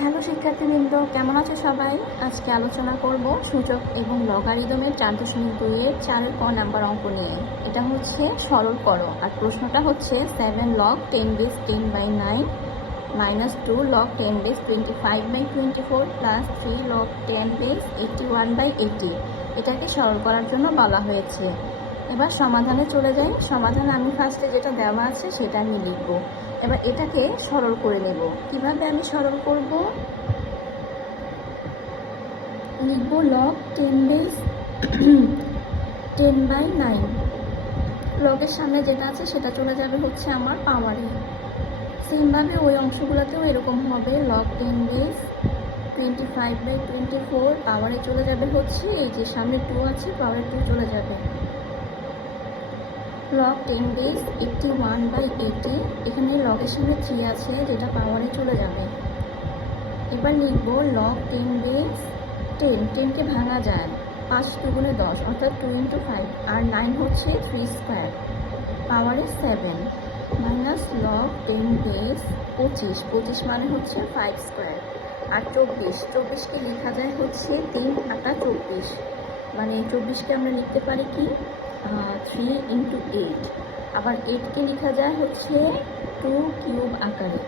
Hello শিক্ষার্থীবৃন্দ, কেমন আছো সবাই? আজকে আলোচনা করব সূচক এবং লগারিদমের 4.2-এর 4-এর ক নাম্বার অঙ্ক নিয়ে। এটা হচ্ছে সরল করো, আর প্রশ্নটা হচ্ছে 7 log 10 base 10/9 -2 log 10 base 25/24 plus 3 log 10 base 81/80 এটাকে সরল করার জন্য বলা হয়েছে। এবার সমাধানে চলে যাই। সমাধান আমি ফার্স্টে যেটা দেওয়া আছে সেটা আমি লিখব। এবার এটাকে সরল করে নেব। কিভাবে আমি সরল করব? লিখব লগ 10 বেস 10/9। লগের সামনে যেটা আছে সেটা চলে যাবে হচ্ছে আমার পাওয়ারে। সেমভাবে ওই অংশগুলোতেও এরকম হবে, লগ 10 বেস 25/24 পাওয়ারে চলে যাবে হচ্ছে এই যে সামনে 2 আছে, পাওয়ারে 2 চলে যাবে। লগ 10 বেস 81/80, এখানে লগের সামনে 3 আছে যেটা পাওয়ারে চলে যাবে। এবার লিখব লগ 10 বেস 10কে ভাঙা যায় 5 × 2 = 10, অর্থাৎ 2 × 5, আর 9 হচ্ছে 3 স্কোয়ার, পাওয়ারে 7 মাইনাস লগ 10 বেস 25 মানে হচ্ছে 5 স্কোয়ার, আর 24কে লেখা যায় হচ্ছে 3 × 24, মানে 24কে আমরা লিখতে পারি কি 3 × 8, আবার 8কে লেখা যায় হচ্ছে 2 কিউব আকারে,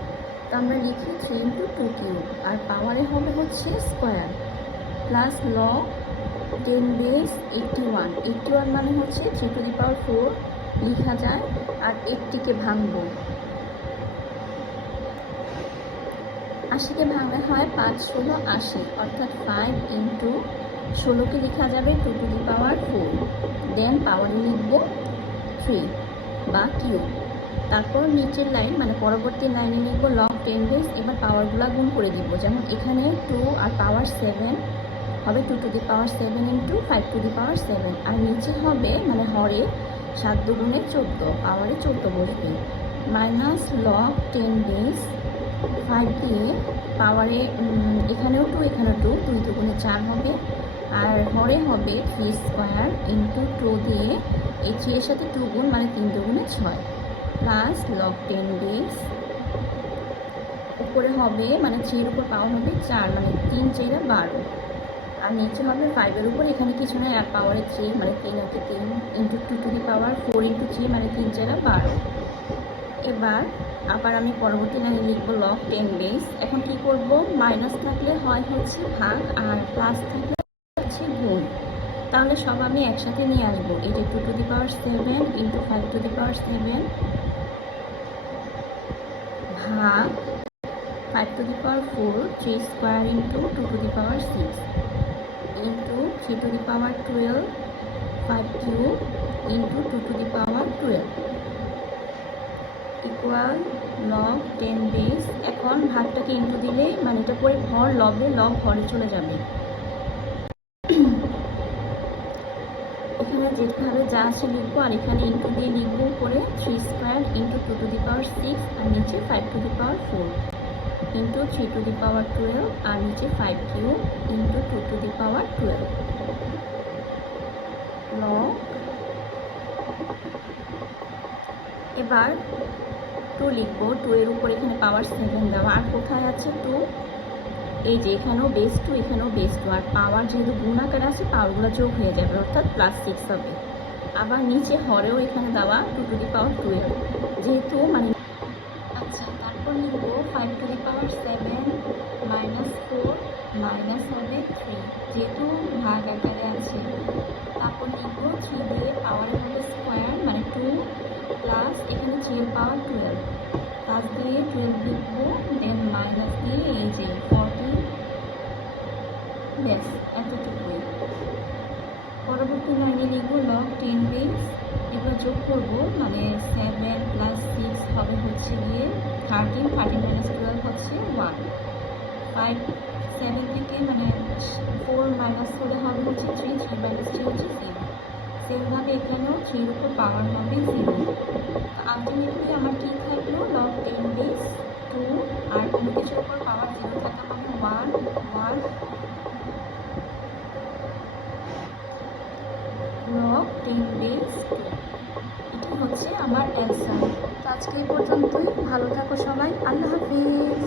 তো আমরা লিখি 3 × 2 কিউব, আর পাওয়ারে হবে হচ্ছে স্কোয়ার, প্লাস লগ 10 বেস 81 মানে হচ্ছে 3⁴ লেখা যায়, আর 8টিকে ভাঙবো। 80কে ভাঙলে হয় 5 × 16 80, অর্থাৎ 5 × 16কে লেখা যাবে 2⁴, দেন পাওয়ারে লিখব 3 বা কিউব। তারপর নিচের লাইন মানে পরবর্তী লাইনে লিখব লগ 10 বেস, এবার পাওয়ারগুলো গুণ করে দিব। যেমন এখানে 2 আর পাওয়ার 7 হবে 2⁻7 × 5⁻7, আর নিচে হবে মানে হরে 7 × 2 = 14, পাওয়ারে 14 বসবে, মাইনাস লগ 10 বেস 5 দিয়ে পাওয়ারে এখানেও 2 এখানেও 2, 2 × 2 = 4 হবে, আর হরে হবে 3 স্কোয়ার × 2 দিয়ে এই 3 এর সাথে 2 গুণ মানে 3 × 2 = 6, প্লাস লগ 10 বেস উপরে হবে মানে 3 এর উপর পাওয়ার হবে 4 মানে 3 × 4 = 12, আর নিচে হবে 5 এর উপর এখানে কিছু নয়, আর পাওয়ারে 3 মানে 3 আছে 3 × 2⁴ × 3 মানে 3 × 4 = 12। এবার আবার আমি পরবর্তী লাইনে লিখব লগ 10 বেস। এখন কি করব? মাইনাস থাকলে হয় হচ্ছে ভাগ, আর প্লাস থাকলে হচ্ছে গুণ। তাহলে সব আমি একসাথে নিয়ে আসবো। এই যে 2⁻7 × 5⁻7 ভাগ 5⁴, 3 square × 2⁻6 × 3⁻12 5 cube × 2⁻12 equal log 10 base. এখন ভাগটাকে ইন্টু দিলে মানে এটা পরে হর লবে লব হরে চলে যাবে। এখানে যেভাবে যা আছে লিখবো, আর এখানে ইন্টু দিয়ে লিখবো উপরে 3 স্কোয়ার × 2⁻6, আর নিচে 5⁴ × 3⁻12, আর নিচে 5 কিউব × 2⁻12 লগ। এবার 2 লিখবো, 2 এর উপর এখানে পাওয়ার 7 দেওয়া, আর কোথায় আছে 2? এই যে এখানেও বেস 2 এখানেও বেস 2, আর পাওয়ার যেহেতু গুণ আকারে আছে পাওয়ারগুলো যোগ হয়ে যাবে, অর্থাৎ +6 হবে। আবার নিচে হরেও এখানে দেওয়া 2⁻12, যেহেতু মানে আচ্ছা, তারপর লিখবো 5⁻7 -4 মাইনাস হবে 3, যেহেতু ভাগ আকারে আছে। তারপর লিখবো 3 দিয়ে পাওয়ারে হবে স্কোয়ার মানে 2, প্লাস এখানে 3 এর পাওয়ার 12, প্লাস দিয়ে 12 লিখবো, দেন মাইনাস দিয়ে এই যে 14, ব্যাস এতটুকুই। পরবর্তী লাইনে লিখবো লগ 10 বেস, এগুলো যোগ করবো মানে 7 + 6 হবে হচ্ছে গিয়ে 13 - 12 হচ্ছে 1, 5 7 থেকে মানে 4 মাইনাস করে হবে হচ্ছে 3 3 - 3 হচ্ছে 0। সেমভাবে এখানেও 3 এর উপর পাওয়ার হবে 0। আলটিমেটলি আমার কি থাকলো? লগ 10 বেস 2, আর কোনো কিছুর উপর পাওয়ার 0 থাকা মানে 1 1 লগ 10 বেস 2। এটি হচ্ছে আমার অ্যান্সার। তো আজকে এই পর্যন্তই। ভালো থাকো সবাই। আল্লাহ হাফিজ।